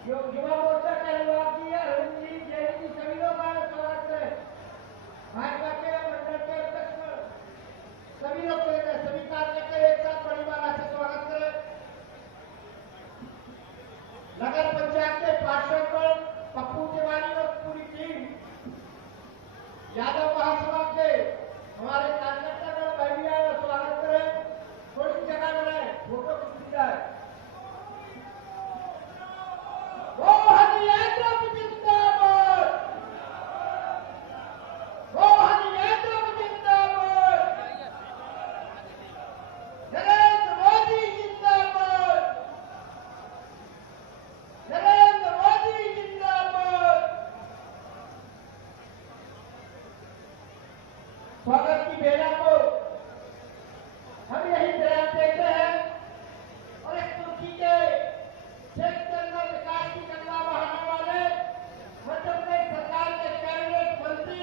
युवा मोर्चा के अनुवाद जी, अरुण जी, जय जी, सभी लोग का स्वागत है। भाजपा के मंडल के अध्यक्ष सभी लोग सभी कार्यकर्ता एक साथ बड़ी मात्रा से स्वागत करें। नगर पंचायत के पार्षद पप्पू तिवारी और पूरी टीम, यादव महासभा के हमारे कार्यकर्ता भाई भी आए और स्वागत करें। थोड़ी जगह बनाए, फोटो खींची जाए। वो हरियाणा जिंदाबाद, वो हरियाणा जिंदाबाद, नरेंद्र मोदी जिंदाबाद, नरेंद्र मोदी जिंदाबाद। स्वागत की बेला को हम यही बयान देते हैं और एक तुर्की के क्षेत्र में विकास की गंगा बहाने वाले मध्य प्रदेश सरकार के कैबिनेट मंत्री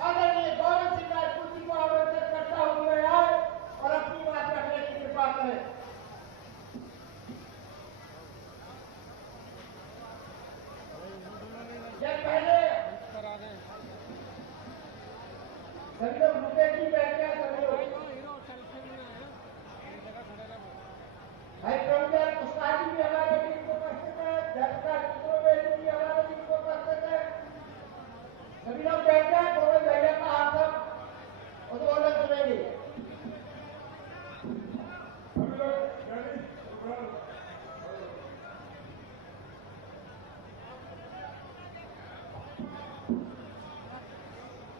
आदरणीय गौरव सिंह राजपूत जी को आमंत्रित करता हुआ आए और अपनी बात रखने की कृपा करें। जब पहले सभी लोग रुके की बैठ गए, सभी लोग भाई प्रमुख कुशवाहा जी भी हमारे टीम को उपस्थित है, जयप्रकाश चतुर्वेदी जी हमारे टीम को उपस्थित है। सभी लोग बैठ जाए, गोविंद भैया का हाथ सब उद्बोधन सुनेंगे।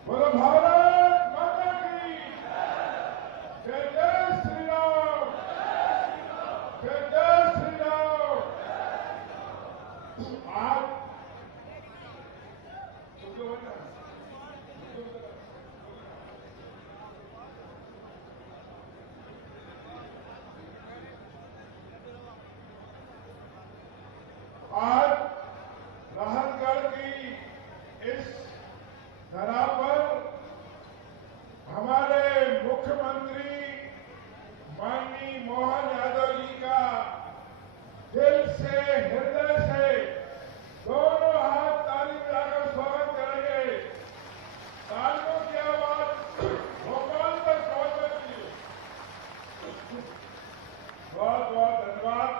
बोलो भारत माता की जय, जय श्री राम, जय जय श्री राम। आज नाहरगढ़ की इस धरा पर हमारे मुख्यमंत्री माननीय मोहन यादव जी का दिल से, हृदय से दोनों हाथ ताली मिलाकर स्वागत करेंगे। तालियों की आवाज भोपाल तक पहुंचनी चाहिए। बहुत बहुत धन्यवाद।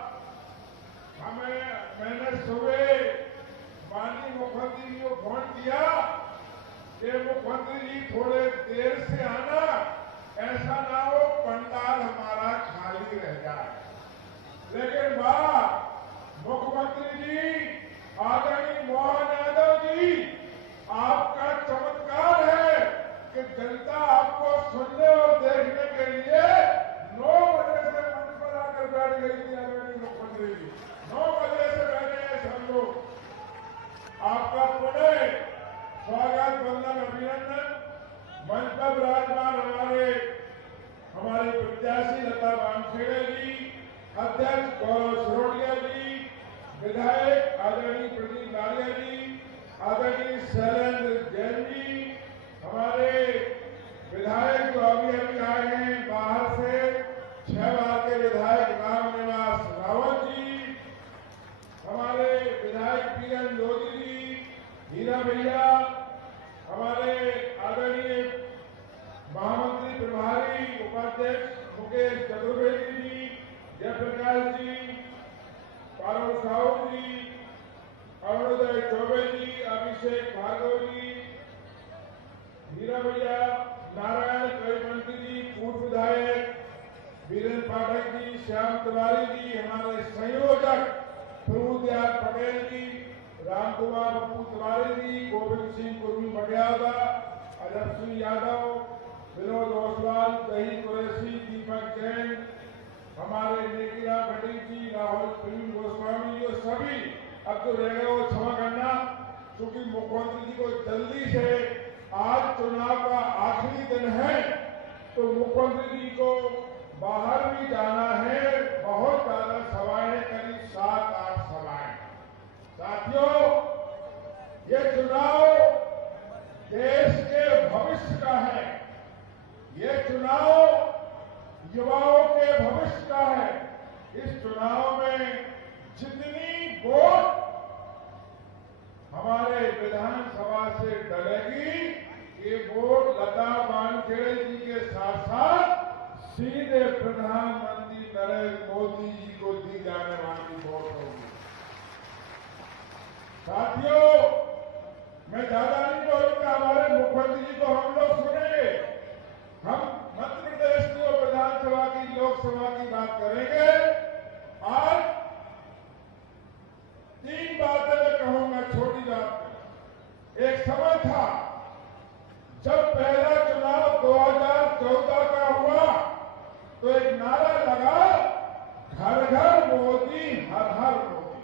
मैंने सुबह माननीय मुख्यमंत्री जी को फोन किया कि मुख्यमंत्री जी थोड़े देर से आना, ऐसा ना हो पंडाल हमारा खाली रह जाए। लेकिन वाह मुख्यमंत्री जी, आदरणीय मोहन यादव जी, आपका चमत्कार है कि जनता आपको सुनने और देखने के लिए 9 बजे से मंच पर आकर बैठ गई थी। आदरणीय मुख्यमंत्री जी 9 बजे से बैठे हैं सब लोग। आपका पुनः स्वागत, वंदन, अभिनंदन। मंच पर विराजमान हमारे प्रत्याशी लता वानखेड़े जी, अध्यक्ष गौरव सिरोडिया जी, विधायक आदरणीय प्रदीप लालिया जी, आदरणीय शैलेंद्र जैन जी, हमारे विधायक जो अभी आए हैं बाहर से, 6 बार के विधायक राम निवास रावत जी, हमारे विधायक पीएन जोगी जी, हीरा भैया, हमारे आदरणीय महामंत्री प्रभारी उपाध्यक्ष मुकेश चतुर्वेदी जी, जयप्रकाश जी, पारुल साहू जी, अरुणोदय चौबे जी, अभिषेक भार्गव जी, हीरा भैया, नारायण कविमंत्री जी, पूर्व विधायक वीरेंद्र पाठक जी, श्याम तिवारी जी, हमारे संयोजक प्रभुदयाल पटेल जी, राम कुमार बप्पू तिवारी जी, गोविंद सिंह कुर्मी बटियाला, अजब सिंह यादव, विनोद ओसवाल, दही कुरैशी, दीपक जैन, हमारे नेकिरा भट्टी जी, राहुल फिल्म गोस्वामी जी, सभी अब तो रह गए वो क्षमा करना, क्योंकि मुख्यमंत्री जी को जल्दी से आज चुनाव का आखिरी दिन है तो मुख्यमंत्री जी को बाहर भी जाना है। बहुत ज्यादा सभाएं हैं, करीब 7-8 सभाएं। साथियों, ये चुनाव देश के भविष्य का है, ये चुनाव युवाओं के भविष्य का है। इस चुनाव में जितनी वोट विधानसभा से डरेगी कि वोट लता वानखेड़े जी के साथ साथ सीधे प्रधानमंत्री नरेंद्र मोदी जी को दी जाने वाली वोट होगी। साथियों, मैं ज्यादा नहीं बोलूंगा, हमारे मुख्यमंत्री जी को हम लोग सुनेंगे। हम मध्य प्रदेश की और विधानसभा की, लोकसभा की बात करेंगे। आज 3 बातें मैं कहूंगा, छोटी बात। एक समय था जब पहला चुनाव 2014 का हुआ तो एक नारा लगा, घर घर मोदी, हर हर मोदी,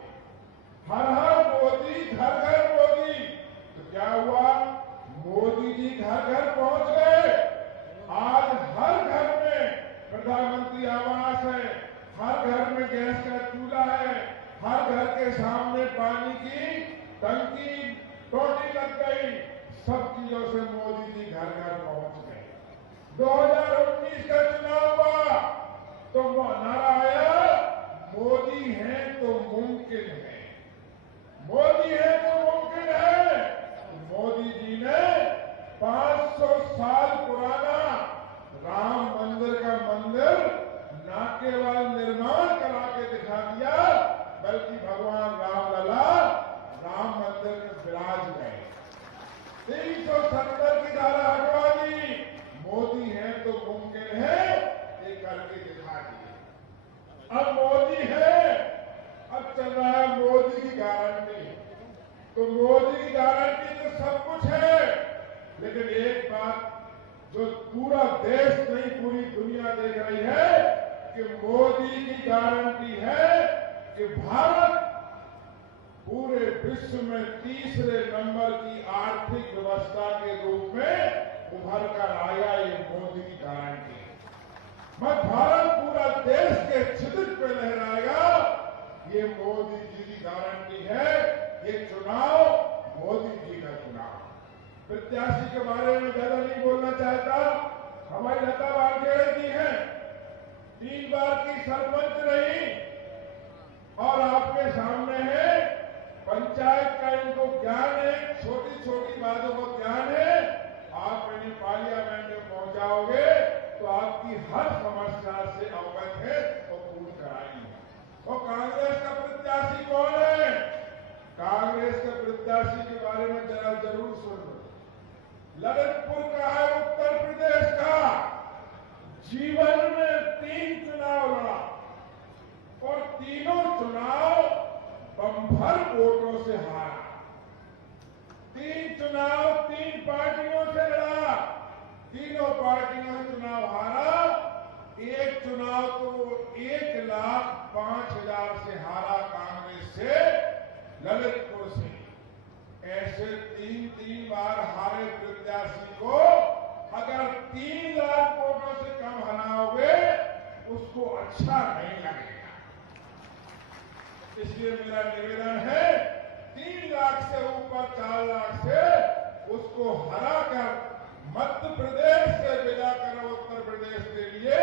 हर हर मोदी, घर घर मोदी। तो क्या हुआ? मोदी जी घर घर पहुंच गए। आज हर घर में प्रधानमंत्री आवास है, हर घर में गैस का चूल्हा है, हर घर के सामने पानी की टंकी, टोटी लग गई। सब चीजों से मोदी जी घर घर पहुंच गए। 2019 का चुनाव हुआ तो नारा आया, मोदी है तो मुमकिन है, मोदी है तो मुमकिन है। तो मोदी जी ने 500 साल पुराना राम मंदिर का मंदिर न केवल निर्माण करा के दिखा दिया, बल्कि भगवान रामलला राम मंदिर में विराज गए। 370 की धारा हटवा दी। मोदी है तो मुमकिन है, ये करके दिखा दिया। अब मोदी है, अब चल रहा है मोदी की गारंटी। तो मोदी की गारंटी तो सब कुछ है, लेकिन एक बात जो पूरा देश नहीं, पूरी दुनिया देख रही है कि मोदी की गारंटी है कि भारत पूरे विश्व में तीसरे नंबर की आर्थिक व्यवस्था के रूप में उभर कर आया। ये मोदी की गारंटी है। मत भारत पूरा देश के क्षितिज पे लहराएगा, ये मोदी जी की गारंटी है। ये चुनाव मोदी जी का चुनाव। प्रत्याशी के बारे में ज्यादा नहीं बोलना चाहता। हमारी लता वानखेड़े जी हैं, 3 बार की सरपंच रही और आपके सामने है। पंचायत का इनको ज्ञान है, छोटी छोटी बातों का ज्ञान है। आप इन्हें पार्लियामेंट में पहुंचाओगे तो आपकी हर समस्या से अवगत है और पूर्ण कराएंगे। और कांग्रेस का प्रत्याशी कौन है? कांग्रेस के प्रत्याशी के बारे में जरा जरूर सुन लो। ललितपुर का है, उत्तर प्रदेश का। जीवन में 3 चुनाव लड़ा और तीनों चुनाव बम्पर वोटों से हारा। 3 चुनाव 3 पार्टियों से लड़ा, तीनों पार्टियों ने चुनाव हारा। एक चुनाव तो 1,05,000 से हारा कांग्रेस से, ललितपुर से। ऐसे 3 बार हारे प्रत्याशी को अगर 3 लाख वोटों से कम हराओगे, उसको अच्छा नहीं लगेगा। इसलिए मेरा निवेदन है, 3 लाख से ऊपर 4 लाख से उसको हराकर मध्य प्रदेश से विदा करो उत्तर प्रदेश के लिए।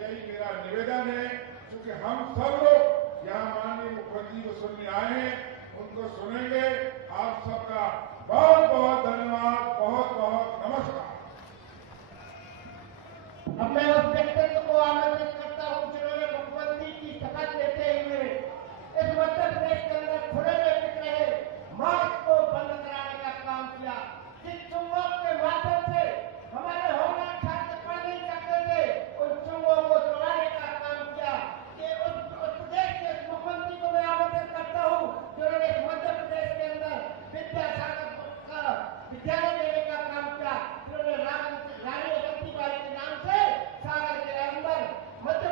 यही मेरा निवेदन है। क्योंकि हम सब लोग यहाँ माननीय मुख्यमंत्री को सुनने आए हैं, उनको सुनेंगे। आप सबका बहुत बहुत धन्यवाद, बहुत बहुत नमस्कार। अब मैं उस व्यक्तित्व को आमंत्रित करता हूं जिन्होंने मुख्यमंत्री की शपथ लेते हुए इस मध्य प्रदेश के अंदर खुले में बिक रहे मास्क को बंद कराने का काम किया। जिस चुंगों के माध्यम से हमारे होमगार्ड छात्र पढ़ नहीं सकते थे, उन चुंगों को तोड़ने का काम किया। कि उस प्रदेश के मुख्यमंत्री को मैं आमंत्रित करता हूं जिन्होंने मध्य प्रदेश के अंदर विद्यासागर का विद्यालय देने का काम किया, जिन्होंने रानी लक्ष्मीबाई के नाम से सागर के अंदर मध्य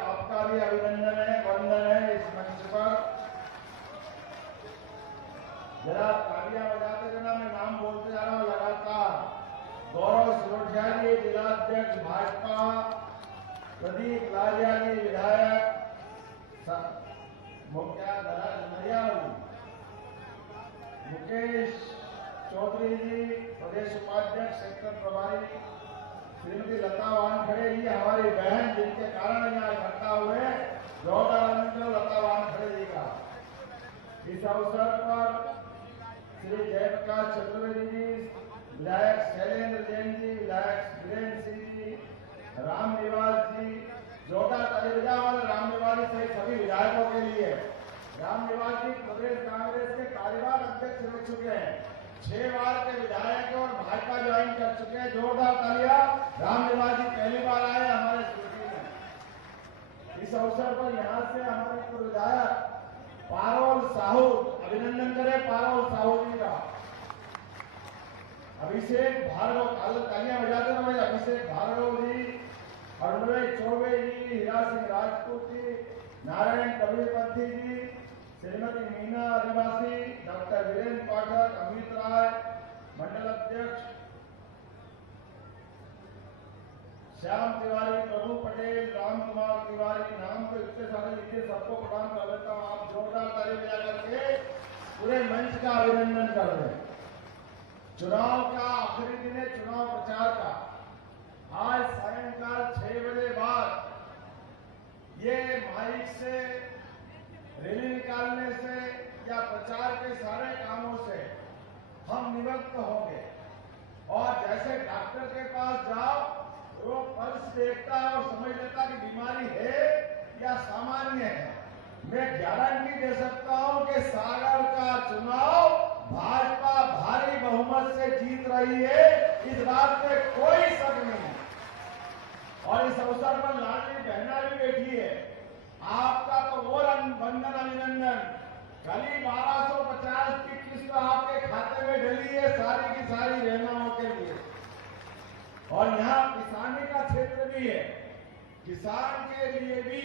आपका भी अभिनंदन है, वंदन है इस मंच पर। जरा तालियां बजाते रहना, मैं नाम बोलते जा रहा हूं लगातार। गौरव सिरोठिया जी जिलाध्यक्ष भाजपा, प्रदीप लालिया जी विधायक नरियावली, मुकेश चौधरी जी प्रदेश उपाध्यक्ष सेक्टर प्रभारी, श्रीमती लता वानखड़े जी हमारी बहन जिनके कारण यहाँ इकट्ठा हुए, जोरदार लता वानखड़े जी का। इस अवसर पर श्री जयप्रकाश चतुर्वेदी जी, विधायक शैलेंद्र जैन जी, विधायक वीरेंद्र सिंह जी, राम निवास जी, जोरदार ताली बजाओ वाले राम निवास सहित सभी विधायकों के लिए। राम निवास जी प्रदेश कांग्रेस के कार्यवाहक अध्यक्ष रह चुके हैं, 6 बार के विधायक और भाजपा ज्वाइन कर चुके हैं। जोरदार तालियां। राम निवास जी पहली बार आए हमारे स्टूडियो में। इस अवसर पर यहाँ से हमारे पूर्व विधायक पारोल साहू, अभिनंदन करें पारोल साहू जी का। अभिषेक भार्गव, तालियां बजाते रहे। अभिषेक भार्गव जी, अरुणय चौबे जी, हीरा सिंह राजपूत जी, नारायण कबीरपंथी जी, श्रीमती मीना आदिवासी, डॉक्टर वीरेंद्र पाठक, अमित राय, मंडल अध्यक्ष श्याम तिवारी, प्रभु पटेल, राम कुमार तिवारी, नाम तो इतने सारे लिखे, सबको प्रणाम कर लेता हूँ। आप जोरदार ताली बजा करके पूरे मंच का अभिनंदन कर रहे हैं। चुनाव का आखिरी दिन है, चुनाव प्रचार का। आज सायंकाल 6 बजे बाद ये माइक से रैली निकालने से या प्रचार के सारे कामों से हम निवृत्त होंगे। और जैसे डॉक्टर के पास जाओ, वो पल्स देखता है और समझ लेता कि बीमारी है या सामान्य है। मैं गारंटी दे सकता हूं कि सागर का चुनाव भाजपा भारी बहुमत से जीत रही है, इस बात में कोई शक नहीं। और इस अवसर पर लाडली बहना भी बैठी है, आपका तो और वंदन अभिनंदन। कल 1250 की किस्त आपके खाते में डली है, सारी की सारी बहनाओं के लिए। और यहाँ किसानी का क्षेत्र भी है, किसान के लिए भी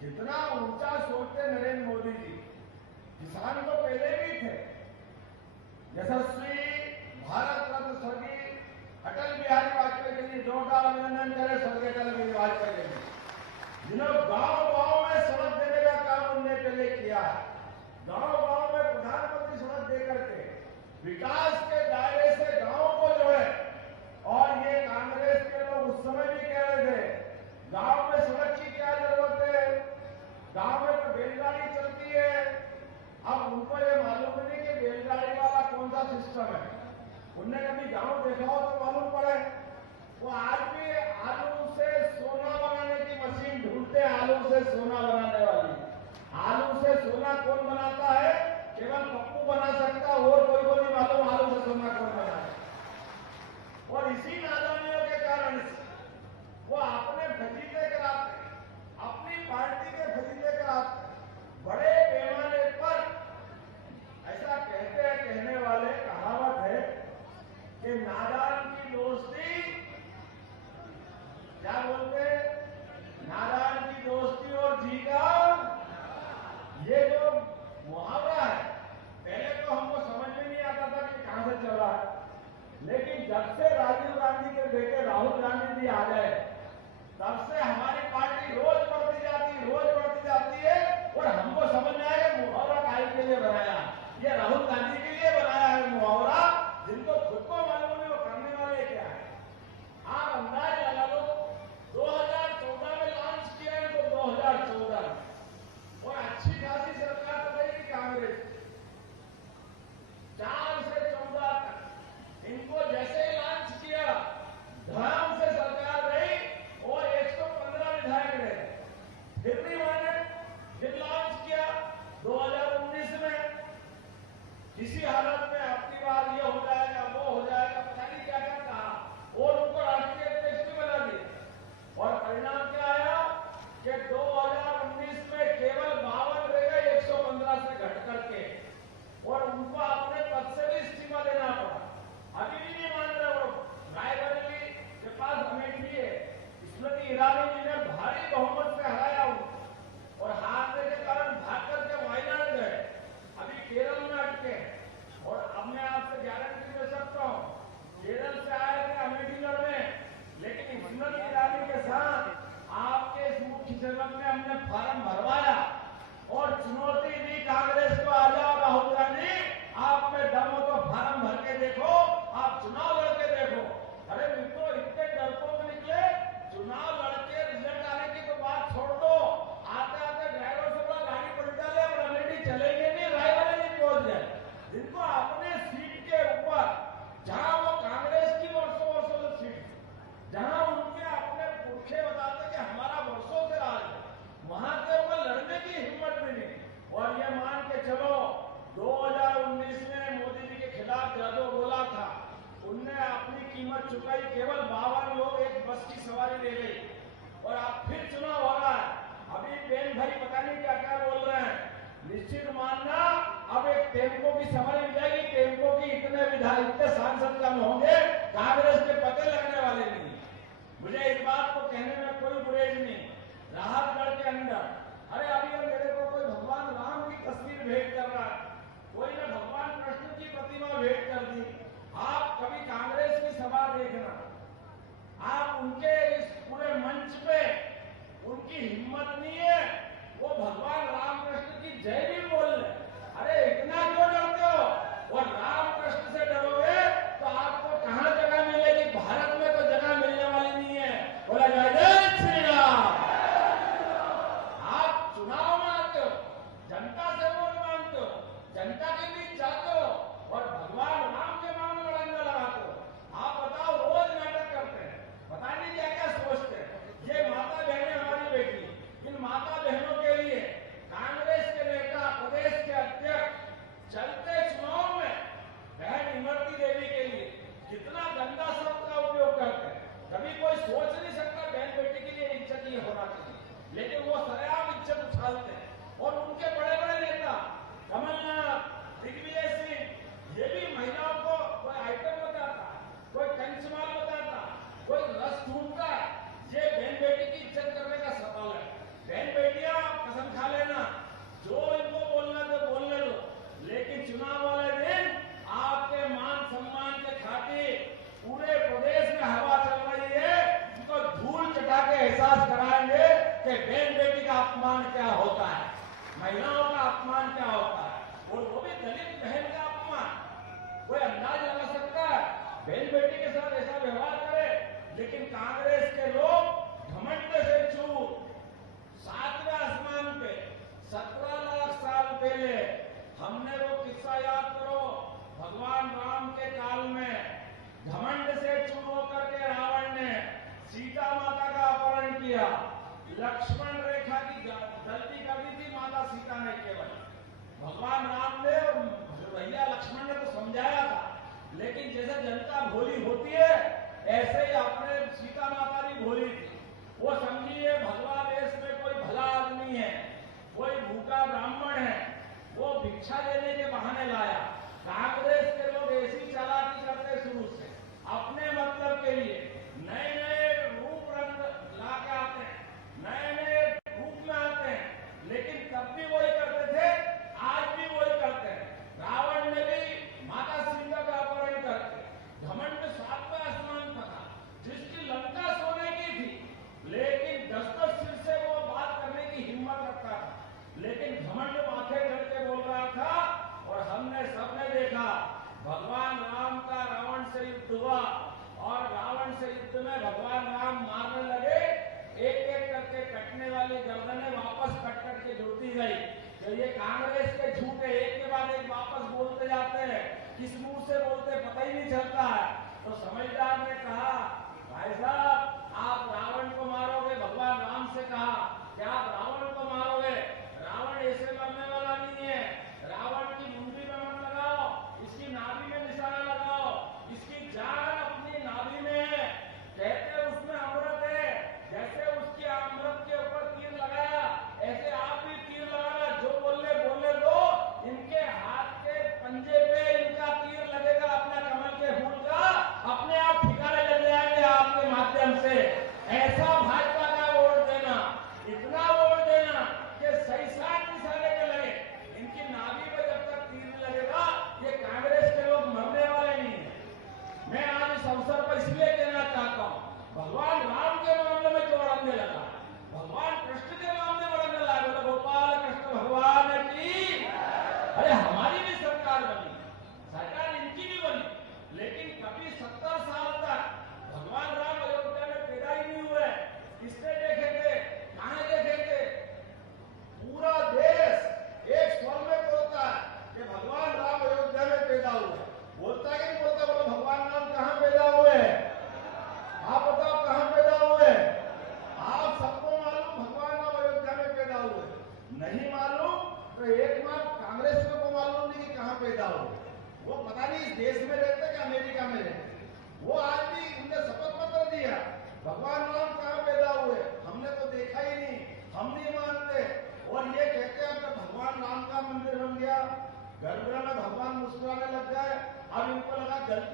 कितना ऊंचा सोचते नरेंद्र मोदी जी। किसान तो पहले भी थे। यशस्वी भारत रत्न स्वर्गीय अटल बिहारी वाजपेयी के लिए जोरदार अभिनंदन करें। स्वर्गीय अटल बिहारी वाजपेयी के लिए, जिन्होंने गांव-गांव में सड़क देने का काम उन्होंने पहले किया है। गांव-गांव में प्रधानमंत्री सड़क देकर के विकास के दायरे से गांव को जो है, और ये कांग्रेस के लोग उस समय भी कह रहे थे गांव में सड़क की क्या जरूरत है, गांव में तो बैलगाड़ी चलती है। अब उनको ये मालूम नहीं कि बैलगाड़ी वाला कौन सा सिस्टम है। उनने कभी गांव देखा हो तो मालूम पड़े। वो आज भी आलू से सोना बनाने की मशीन ढूंढते, आलू से सोना बनाने वाली। आलू से सोना कौन बनाता है? केवल पप्पू बना सकता, और कोई को नहीं मालूम आलू से सोना कौन बनाता है। और इसी नादानियों के कारण वो अपने फजीले कराते, अपनी पार्टी के फजीले कराते, बड़े पैमाने पर। ऐसा कहते हैं, कहने वाले कहावत है कि नादान की दोस्ती, क्या बोलते हैं, नादान की दोस्ती और जीगर। ये जो मुहावरा है, पहले तो हमको समझ में नहीं आता था कि कहां से चला है, लेकिन जब से राजीव गांधी के बेटे राहुल गांधी जी आ गए, तब से हमारी पार्टी रोज बढ़ती जाती है। और हमको समझ में आया मुहावरा काहे के लिए बनाया। ये राहुल गांधी के लिए बनाया है मुहावरा, जिनको खुद को मालूम नहीं वो करने वाले क्या है। आप अंदाज लगा लो, 2014 में लॉन्च किया है तो 2014 और अच्छी खासी सरकार तो रही कांग्रेस 4 से 14 तक। इनको जैसे ही लॉन्च किया, धर्म से सरकार रही और 115 विधायक रहे। फिर भी मैंने फिर लॉन्च किया 2019 में, किसी हालत में अपनी बार ये हो जाएगा, वो हो जाएगा, पता नहीं क्या क्या कहा, और उनको राष्ट्रीय अध्यक्ष भी बना दिया। और परिणाम क्या आया कि 2019 में केवल 52 रह गए 115 से घट करके, और उनको अपने पद से भी इस्तीफा देना पड़ा। अभी भी नहीं मान रहे वो। रायबरेली के पास अमेठी है, स्मृति ईरानी जी ने भारी बहुमत से कीमत में हमने फार्म भरवाया और चुनौती दी कांग्रेस को, आ जाओ राहुल गांधी, आप में दम हो तो फार्म भर के देखो, आप चुनाव लड़के देखो। अरे मित्रों, इतने डरपोक निकले, चुनाव लड़के रिजल्ट आने की तो बात छोड़ दो, आते आते ड्राइवर से बोला गाड़ी पलटा ले, और अमेठी चलेंगे नहीं, रायबरेली नहीं पहुंच जाए। जिनको अपने सीट के ऊपर, जहां वो कांग्रेस की वर्षों वर्षों से सीट, जहां उनके अपने पुरखे बताते कि हमारा वर्षों से राज है, वहां के ऊपर लड़ने की हिम्मत भी नहीं। और ये मान के चलो 2019 में मोदी जी के खिलाफ जो बोला था, उनने अपनी कीमत चुकाई, केवल 52 लोग एक बस की सवारी ले गई। और अब फिर चुनाव हो रहा है, अभी बेन भाई पता नहीं क्या क्या बोल रहे हैं। निश्चित मानना अब एक टेम्पो की सवारी मिल जाएगी, टेम्पो की इतने विधायक, इतने सांसद कम होंगे, कांग्रेस के पते लगने वाले नहीं। मुझे इस बात को कहने में कोई गुरेज नहीं। राहतगढ़ के अंदर, अरे अभी मेरे को कोई भगवान राम की तस्वीर भेंट कर रहा है, कोई ने भगवान कृष्ण की प्रतिमा भेंट कर दी। आप कभी कांग्रेस की सभा देखना, आप उनके इस पूरे मंच पे उनकी हिम्मत नहीं है वो भगवान राम कृष्ण की जय भी बोल ले। अरे इतना क्यों डरते हो? और राम कृष्ण से डरोगे तो आपको कहां जगह मिलेगी? भारत में तो जगह मिलने वाली नहीं है। बोला जय जय श्री राम। आप चुनाव में आते हो, जनता से वोट मांगते हो, जनता के बीच जाते हो और भगवान राम के नाम में लड़ंगा लगाते हो। आप बताओ, रोज नाटक करते हैं, पता नहीं क्या क्या सोचते हैं। ये माता बहनें हमारी बेटी, इन माता बहनों के लिए कांग्रेस के नेता, प्रदेश के अध्यक्ष चलते चुनाव में बहन इमरती देवी के लिए कितना गंदा शब्द का उपयोग करते हैं। कभी कोई सोच नहीं सकता बहन बेटी के लिए इज्जत ये होना चाहिए, लेकिन वो सरेआम इज्जत उछालते हैं। और उनके बड़े बड़े नेता कमलनाथ, दिग्विजय सिंह, ये भी महिलाओं को कोई आइटम बताता, कोई कंचमाल बताता, कोई रस ढूंढता। ये बहन बेटी की इज्जत करने का सवाल है। बहन बेटियां कसम खा लेना, जो इनको बोलना तो बोलने दो, लेकिन चुनाव वाले दिन आपके मान सम्मान के खातिर पूरे प्रदेश में हवा चल रही है, उनको धूल चटा के एहसास कराएंगे कि बहन बेटी का अपमान क्या होता है, महिलाओं का अपमान क्या होता है, और वो भी दलित बहन का अपमान। कोई अंदाज लगा सकता है? बहन बेटी के साथ ऐसा व्यवहार करे, लेकिन कांग्रेस के लोग घमंड से चूर, 7वें आसमान पे 17 लाख साल पहले हमने वो किस्सा याद करो, भगवान राम के काल में घमंड से चूर होकर के रावण ने सीता माता का अपहरण किया। लक्ष्मण रेखा की गलती कर दी थी माता सीता ने, केवल भगवान राम ने और भैया लक्ष्मण ने तो समझाया था, लेकिन जैसे जनता भोली होती है ऐसे ही अपने सीता माता भी भोली थी। वो समझिए भगवान देश में कोई भला आदमी है, कोई भूखा ब्राह्मण है, वो भिक्षा लेने के बहाने लाया। कांग्रेस के लोग ऐसी चालाकी करते शुरू से, अपने मतलब के लिए नए नए रूप रंग ला के आते हैं, नए नए रूप में आते हैं, लेकिन तब भी वही करते थे, आज भी वही करते हैं। रावण ने भी माता सीता का अपहरण करके घमंड 7वें आसमान पर था, जिसकी लंका सोने की थी, लेकिन 10-10 सिर से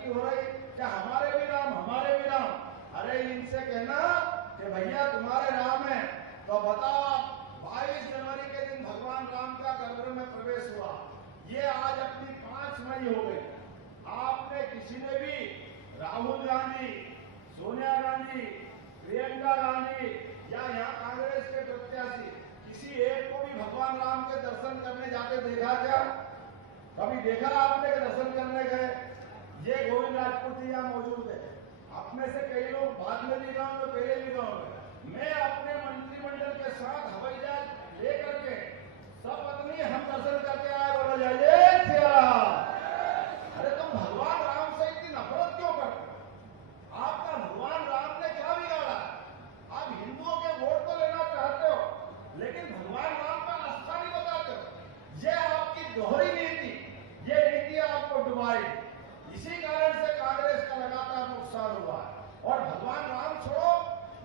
तरक्की हो रही, क्या हमारे भी नाम। अरे इनसे कहना कि भैया तुम्हारे नाम है तो बताओ, 22 जनवरी के दिन भगवान राम का घर में प्रवेश हुआ, ये आज अपनी 5 मई हो गई। आपने किसी ने भी राहुल गांधी, सोनिया गांधी, प्रियंका गांधी या यहाँ कांग्रेस के प्रत्याशी किसी एक को भी भगवान राम के दर्शन करने जाके देखा क्या? कभी देखा आपने कि दर्शन करने गए? ये गोविंद राजपूत जी यहाँ मौजूद है, आप में से कई लोग बाद में भी गाँव में, पहले भी गाँव में। मैं अपने मंत्रिमंडल के साथ हवाई जहाज लेकर के सब पत्नी हम दर्शन करके आए, बोला जाइए सिया। अरे तुम भगवान राम से इतनी नफरत क्यों करते? आपका भगवान राम ने क्या बिगाड़ा? आप हिंदुओं के वोट तो लेना चाहते हो, लेकिन भगवान राम पर आस्था नहीं बताते हो। ये आपकी दोहरी नीति, ये नीति आपको डुबाई। इसी कारण से कांग्रेस का लगातार नुकसान हुआ है। और भगवान राम छोड़ो,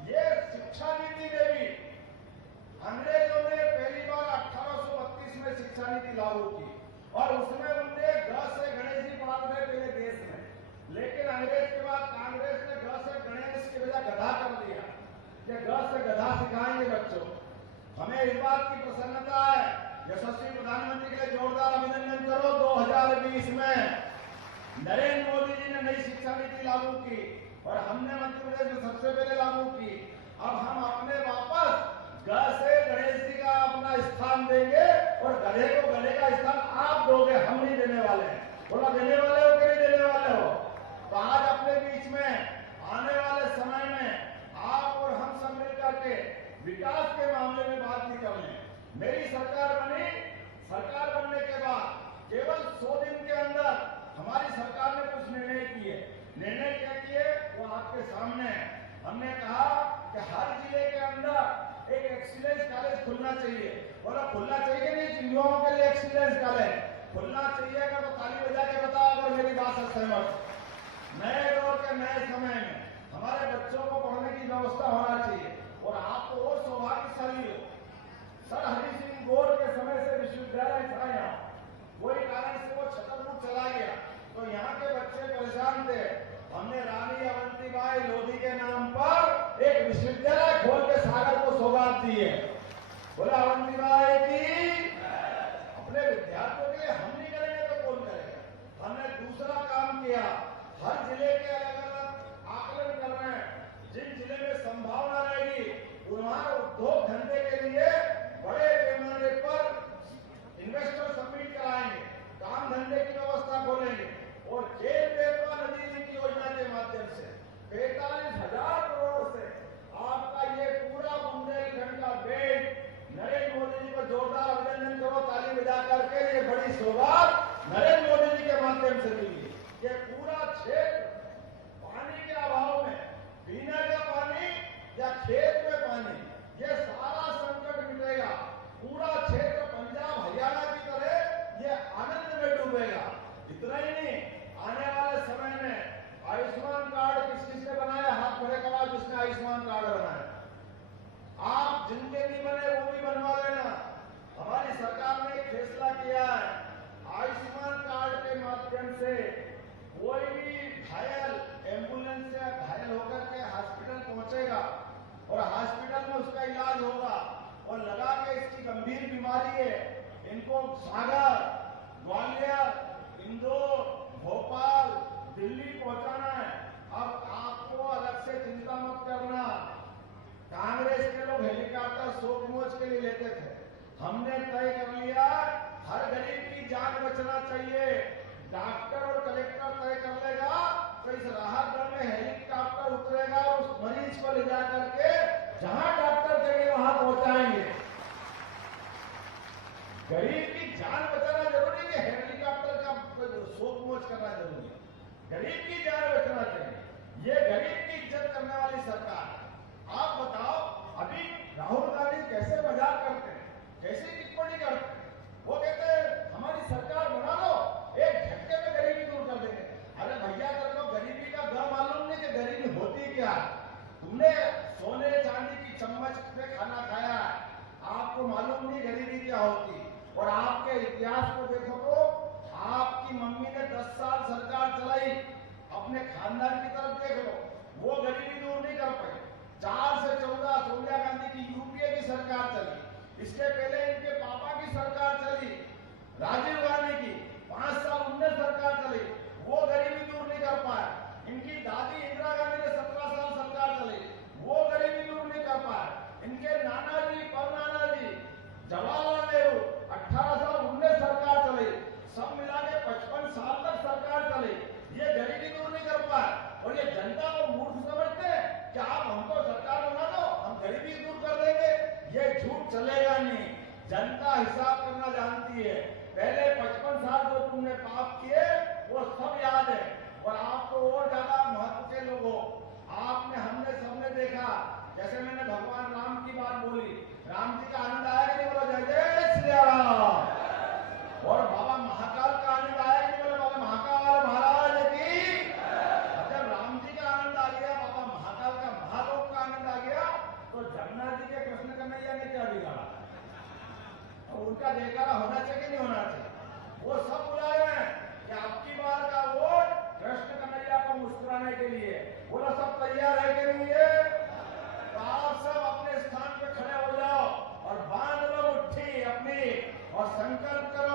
ये शिक्षा नीति में भी अंग्रेजों ने पहली बार 1832 में शिक्षा नीति लागू की और उसमें उनने ग से गणेश जी पाल रहे पहले देश में, लेकिन अंग्रेज के बाद कांग्रेस ने ग से गणेश की बजाय गधा कर दिया कि ग से गधा सिखाएंगे बच्चों। हमें इस बात की प्रसन्नता है, यशस्वी प्रधानमंत्री के लिए जोरदार अभिनंदन करो। 2020 में नरेंद्र मोदी जी ने नई शिक्षा नीति लागू की और हमने मध्य प्रदेश में सबसे पहले लागू की। अब हम अपने वापस ग से गणेश जी का अपना स्थान देंगे और गधे को गधे का स्थान आप दोगे, हम नहीं देने वाले हैं। बोला देने वाले हो कि नहीं देने वाले हो? तो आज अपने बीच में आने वाले समय में आप और हम सब मिलकर के विकास के मामले में बात नहीं कर लें। मेरी सरकार बनी, सरकार बनने के बाद केवल 100 दिन के अंदर हमारी सरकार ने कुछ निर्णय किए। निर्णय क्या किए वो आपके सामने है। हमने कहा कि हर जिले के अंदर एक एक्सीलेंस कॉलेज खुलना चाहिए। बोला खुलना चाहिए नहीं, युवाओं के लिए एक्सीलेंस कॉलेज खुलना चाहिए। अगर तो ताली बजा के बताओ अगर मेरी बात से सहमत। नए दौर के नए समय में हमारे बच्चों को पढ़ने की व्यवस्था होना चाहिए। और आप तो और सौभाग्यशाली हो, सर हरि सिंह गौर के समय से विश्वविद्यालय था यहाँ, वही कारण से वो छतरपुर चला गया तो यहाँ के बच्चे परेशान थे। हमने रानी अवंतीबाई लोधी के नाम पर एक विश्वविद्यालय खोल के सागर को सौगात दी है। बोला अवंतीबाई की अपने विद्यार्थियों के लिए हम नहीं करेंगे तो कौन करेगा। हमने दूसरा काम किया, हर जिले के अलग अलग आकलन कर रहे हैं। जिन जिले में संभावना रहेगी वहां उद्योग धंधे के लिए बड़े पैमाने पर इन्वेस्टर समिट कराएंगे, काम धंधे की व्यवस्था खोलेंगे और जेल पेपर नदी लिंक योजना के माध्यम से 45,000 करोड़ से आपका ये पूरा बुंदेलखंड का बेल्ट, नरेंद्र मोदी जी को जोरदार अभिनंदन करो ताली बजा करके। ये बड़ी सौगात नरेंद्र मोदी जी के माध्यम से मिली। ये पूरा क्षेत्र पानी के अभाव में, पीने का पानी या खेत में पानी, ये सारा संकट मिटेगा। पूरा क्षेत्र पंजाब हरियाणा की तरह ये आनंद में डूबेगा। इतना ही नहीं, आने वाले समय में आयुष्मान कार्ड किस किसने बनाया? हाथ खड़े करो जिसने आयुष्मान कार्ड बनाया। आप जिनके नहीं बने वो भी बनवा लेना। हमारी सरकार ने एक फैसला किया है, आयुष्मान कार्ड के माध्यम से कोई भी घायल एम्बुलेंस से घायल होकर के हॉस्पिटल पहुंचेगा और हॉस्पिटल में उसका इलाज होगा और लगा के इसकी गंभीर बीमारी है, इनको सागर, ग्वालियर, इंदौर, भोपाल, दिल्ली पहुंचाना है। अब आपको अलग से चिंता मत करना। कांग्रेस के लोग हेलीकॉप्टर शोक मोज के लिए लेते थे, हमने तय कर लिया हर गरीब की जान बचना चाहिए। डॉक्टर और कलेक्टर तय कर लेगा तो इस राहत दल में हेलीकॉप्टर उतरेगा और उस मरीज को ले जा करके जहां डॉक्टर चाहिए वहां पहुंचाएंगे। गरीब की जान बचाना जरूरी है, हेलीकॉप्टर का शोक मोज करना जरूरी है। गरीब की जान बचना चाहिए। ये गरीब की इज्जत करने वाली सरकार है। आप बताओ अभी राहुल गांधी कैसे मजाक करते हैं, कैसे टिप्पणी करते हैं। वो कहते हैं हमारी सरकार बना लो, एक झटके में गरीबी दूर कर देंगे। अरे भैया तेरे को गरीबी का ग मालूम नहीं कि गरीबी होती क्या? तुमने सोने चांदी की चम्मच पे खाना खाया है, आपको मालूम नहीं गरीबी क्या होती। और आपके इतिहास को देखो तो आपकी मम्मी ने 10 साल सरकार चलाई, अपने खानदान की तरफ देख लो, वो गरीबी दूर नहीं कर पाए। 4 से 14 सोनिया गांधी की यूपीए की सरकार चली, इसके पहले इनके पापा की सरकार चली राजीव गांधी की, 5 साल उनने सरकार चली, वो गरीबी दूर नहीं कर पाए। इनकी दादी इंदिरा गांधी ने 17 साल सरकार चली, वो गरीबी दूर नहीं कर पाए। इनके नाना जी, परनाना जी, जवाहरलाल नेहरू 18 साल उनने सरकार चली, सब मिला के 55 साल तक सरकार चली, ये गरीबी दूर नहीं कर पाए। और ये जनता को मूर्ख समझते हैं कि आप हमको सरकार बना दो, हम गरीबी दूर कर देंगे, ये झूठ चलेगा नहीं। जनता हिसाब करना जानती है। पहले 55 साल जो तुमने पाप किए वो सब याद है, और आप तो और ज्यादा महत्व के लोग हो। आपने, हमने, सबने देखा, जैसे मैंने भगवान राम की बात बोली, राम जी का आनंद आया कि नहीं? बोलो जय जय श्री राम। और बाबा महाकाल का आनंद आया कि नहीं? बोलो बाबा महाकाल महाराज की। जब राम जी का आनंद आ गया, बाबा महाकाल का, महालोक का आनंद आ गया, तो जमुना जी के कृष्ण कन्हैया ने क्या बिगाड़ा? और उनका जयकारा होना चाहिए कि नहीं होना चाहिए? वो सब बुला रहे हैं कि आपकी बार का वोट कृष्ण कन्हैया को मुस्कुराने के लिए। बोला सब तैयार है कि नहीं है? तो आप सब अपने स्थान पे खड़े हो जाओ और बांध लो मुट्ठी अपनी और संकल्प करो